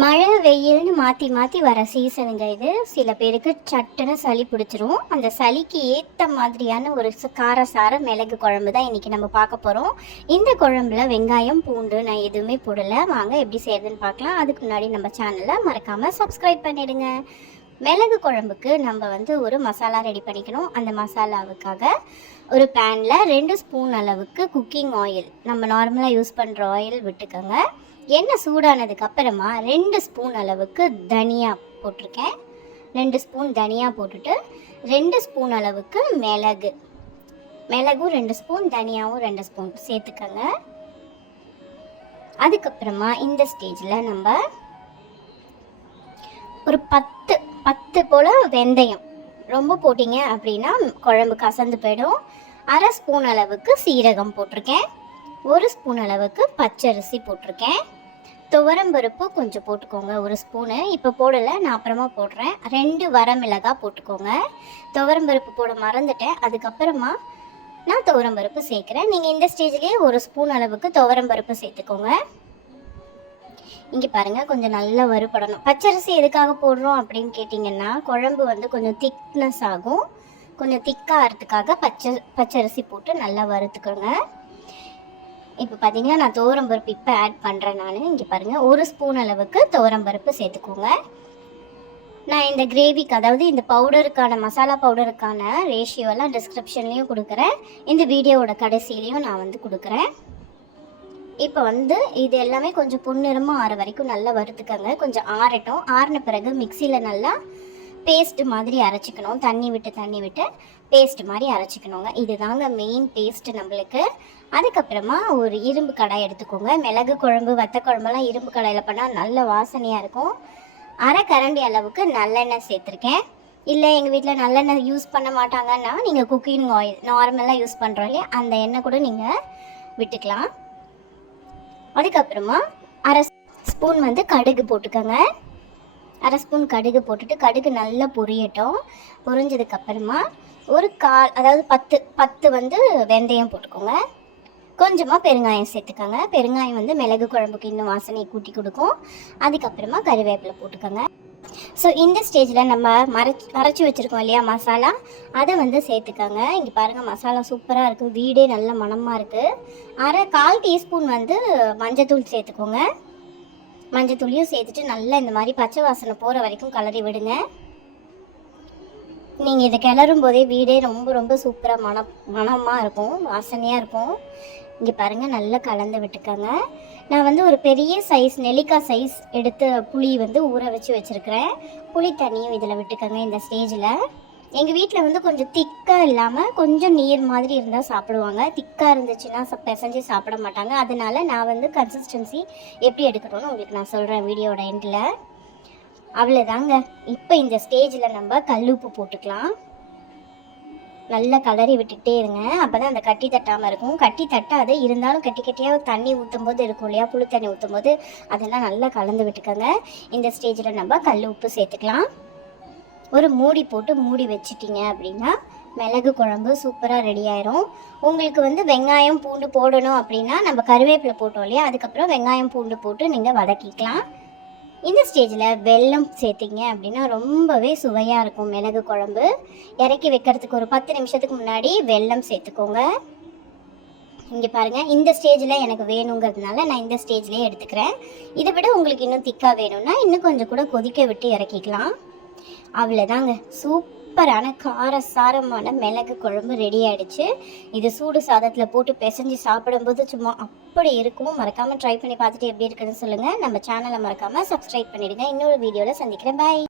மழை வெயில்னு மாற்றி மாற்றி வர சீசனுங்க இது. சில பேருக்கு சட்டுன்னு சளி பிடிச்சிரும். அந்த சளிக்கு ஏற்ற மாதிரியான ஒரு கார காரசார மிளகு குழம்பு தான் இன்றைக்கி நம்ம பார்க்க போகிறோம் இந்த குழம்புல வெங்காயம் பூண்டு நான் எதுவுமே போடலை. வாங்க எப்படி செய்யறதுன்னு பார்க்கலாம். அதுக்கு முன்னாடி நம்ம சேனலை மறக்காமல் சப்ஸ்கிரைப் பண்ணிடுங்க. மிளகு குழம்புக்கு நம்ம வந்து ஒரு மசாலா ரெடி பண்ணிக்கணும். அந்த மசாலாவுக்காக ஒரு பேனில் ரெண்டு ஸ்பூன் அளவுக்கு குக்கிங் ஆயில் நம்ம நார்மலாக யூஸ் பண்ணுற ஆயில் விட்டுக்கோங்க. எண்ணெய் சூடானதுக்கு அப்புறமா ரெண்டு ஸ்பூன் அளவுக்கு தனியா போட்டிருக்கேன். ரெண்டு ஸ்பூன் தனியா போட்டுட்டு ரெண்டு ஸ்பூன் அளவுக்கு மிளகு. மிளகும் ரெண்டு ஸ்பூன் தனியாவும் ரெண்டு ஸ்பூன் சேர்த்துக்கோங்க. அதுக்கப்புறமா இந்த ஸ்டேஜில் நம்ம ஒரு பத்து பத்து போல் வெந்தயம். ரொம்ப போட்டிங்க அப்படின்னா குழம்பு கசந்து போயிடும். அரை ஸ்பூன் அளவுக்கு சீரகம் போட்டிருக்கேன். ஒரு ஸ்பூன் அளவுக்கு பச்சரிசி போட்டிருக்கேன். துவரம் பருப்பு கொஞ்சம் போட்டுக்கோங்க. ஒரு ஸ்பூனு. இப்போ போடலை நான் அப்புறமா போடுறேன். ரெண்டு வரமிளகாய் போட்டுக்கோங்க. துவரம் பருப்பு போட மறந்துட்டேன். அதுக்கப்புறமா நான் துவரம் பருப்பு சேர்க்குறேன். நீங்கள் இந்த ஸ்டேஜ்லேயே ஒரு ஸ்பூன் அளவுக்கு துவரம் பருப்பு சேர்த்துக்கோங்க. இங்கே பாருங்கள் கொஞ்சம் நல்லா வறுபடணும். பச்சரிசி எதுக்காக போடுறோம் அப்படின்னு கேட்டிங்கன்னா குழம்பு வந்து கொஞ்சம் திக்னஸ் ஆகும். கொஞ்சம் திக்காகிறதுக்காக பச்சை பச்சரிசி போட்டு நல்லா வறுத்துக்கோங்க. இப்போ பார்த்தீங்கன்னா நான் துவரம்பருப்பு இப்போ ஆட் பண்ணுறேன் நான். இங்கே பாருங்கள் ஒரு ஸ்பூன் அளவுக்கு துவரம்பருப்பு சேர்த்துக்கோங்க. நான் இந்த கிரேவிக்கு அதாவது இந்த பவுடருக்கான மசாலா பவுடருக்கான ரேஷியோலாம் டிஸ்கிரிப்ஷன்லேயும் கொடுக்குறேன். இந்த வீடியோவோட கடைசியிலையும் நான் வந்து கொடுக்குறேன். இப்போ வந்து இது எல்லாமே கொஞ்சம் புன்னிறமும் ஆற வரைக்கும் நல்லா வறுத்துக்கங்க. கொஞ்சம் ஆறட்டும். ஆறின பிறகு மிக்சியில் நல்லா பேஸ்ட் மாதிரி அரைச்சிக்கணும். தண்ணி விட்டு தண்ணி விட்டு பேஸ்ட் மாதிரி அரைச்சிக்கணுங்க. இதுதாங்க மெயின் பேஸ்ட் நம்மளுக்கு. அதுக்கப்புறமா ஒரு இரும்பு கடாய் எடுத்துக்கோங்க. மிளகு குழம்பு வத்த குழம்புலாம் இரும்பு கடாயில் பண்ணால் நல்ல வாசனையாக இருக்கும். அரை கரண்டி அளவுக்கு நல்லெண்ணெய் சேர்த்துருக்கேன். இல்லை எங்கள் வீட்டில் நல்லெண்ணெய் யூஸ் பண்ண மாட்டாங்கன்னா நீங்கள் குக்கிங் ஆயில் நார்மலாக யூஸ் பண்ணுறோம் இல்லையா அந்த எண்ணெய் கூட நீங்கள் விட்டுக்கலாம். அதுக்கப்புறமா அரை ஸ்பூன் வந்து கடுகு போட்டுக்கோங்க. அரை ஸ்பூன் கடுகு போட்டுட்டு கடுகு நல்லா பொரியட்டும். பொரிஞ்சதுக்கு அப்புறமா ஒரு கால் அதாவது பத்து பத்து வந்து வெந்தயம் போட்டுக்கோங்க. கொஞ்சமாக பெருங்காயம் சேர்த்துக்கோங்க. பெருங்காயம் வந்து மிளகு குழம்புக்கு இன்னும் வாசனையை கூட்டி கொடுக்கும். அதுக்கப்புறமா கருவேப்பிலை போட்டுக்கோங்க. ஸோ இந்த ஸ்டேஜில் நம்ம மறைச்சி அரைச்சி வச்சுருக்கோம் இல்லையா மசாலா? அதை வந்து சேர்த்துக்கோங்க. இங்கே பாருங்கள் மசாலா சூப்பராக இருக்குது வீடே நல்ல மணமாக இருக்குது அரை கால் டீஸ்பூன் வந்து மஞ்சத்தூள் சேர்த்துக்கோங்க. மஞ்சத்தூளியும் சேர்த்துட்டு நல்லா இந்த மாதிரி பச்சை வாசனை போகிற வரைக்கும் கலரி விடுங்க. நீங்கள் இதை கிளறும் போதே வீடே ரொம்ப ரொம்ப சூப்பராக மன மனமாக இருக்கும் வாசனையாக இருக்கும். இங்கே பாருங்கள் நல்லா கலந்து விட்டுக்கோங்க. நான் வந்து ஒரு பெரிய சைஸ் நெல்லிக்காய் சைஸ் எடுத்த புளி வந்து ஊற வச்சு வச்சுருக்கிறேன். புளி தண்ணியும் இதில் விட்டுக்கோங்க இந்த ஸ்டேஜில் எங்கள் வீட்டில் வந்து கொஞ்சம் திக்காக இல்லாமல் கொஞ்சம் நீர் மாதிரி இருந்தால் சாப்பிடுவாங்க. திக்காக இருந்துச்சுன்னா ச- பிசைஞ்சு சாப்பிட மாட்டாங்க. அதனால நான் வந்து கன்சிஸ்டன்சி எப்படி எடுக்கணும்னு உங்களுக்கு நான் சொல்கிறேன் வீடியோட எண்டில் அவ்வளோதாங்க இப்போ இந்த ஸ்டேஜில் நம்ம கல்லுப்பு போட்டுக்கலாம். நல்லா கலரி விட்டுக்கிட்டே இருங்க. அப்போ தான் அந்த கட்டி தட்டாமல் இருக்கும். கட்டி தட்டாது இருந்தாலும் கட்டி கட்டியாக தண்ணி ஊற்றும் போது இருக்கும் இல்லையா? புளி தண்ணி ஊற்றும் போது அதெல்லாம் நல்லா கலந்து விட்டுக்கோங்க. இந்த ஸ்டேஜில் நம்ம கல் உப்பு சேர்த்துக்கலாம். ஒரு மூடி போட்டு மூடி வச்சிட்டிங்க அப்படின்னா மிளகு குழம்பு சூப்பராக ரெடி ஆயிரும். உங்களுக்கு வந்து வெங்காயம் பூண்டு போடணும் அப்படின்னா நம்ம கருவேப்பிலை போட்டோம் இல்லையா? அதுக்கப்புறம் வெங்காயம் பூண்டு போட்டு நீங்கள் வதக்கிக்கலாம். இந்த ஸ்டேஜில் வெல்லம் சேர்த்திங்க அப்படின்னா ரொம்பவே சுவையாக இருக்கும் மிளகு குழம்பு. இறக்கி வைக்கிறதுக்கு ஒரு பத்து நிமிஷத்துக்கு முன்னாடி வெல்லம் சேர்த்துக்கோங்க. இங்கே பாருங்கள் இந்த ஸ்டேஜில் எனக்கு வேணுங்கிறதுனால நான் இந்த ஸ்டேஜ்லேயே எடுத்துக்கிறேன். இதை விட உங்களுக்கு இன்னும் திக்காக வேணும்னா இன்னும் கொஞ்சம் கூட கொதிக்க விட்டு இறக்கிக்கலாம். அவ்வளோதாங்க சூப்பரான காரசாரமான மிளகு குழம்பு ரெடி ஆகிடுச்சு இது சூடு சாதத்தில் போட்டு பிசைஞ்சு சாப்பிடும்போது சும்மா அப்படி இருக்கும் மறக்காமல் ட்ரை பண்ணி பார்த்துட்டு எப்படி இருக்குன்னு சொல்லுங்கள் நம்ம சேனலை மறக்காமல் சப்ஸ்கிரைப் பண்ணிடுங்க. இன்னொரு வீடியோவில் சந்திக்கிறேன். பாய்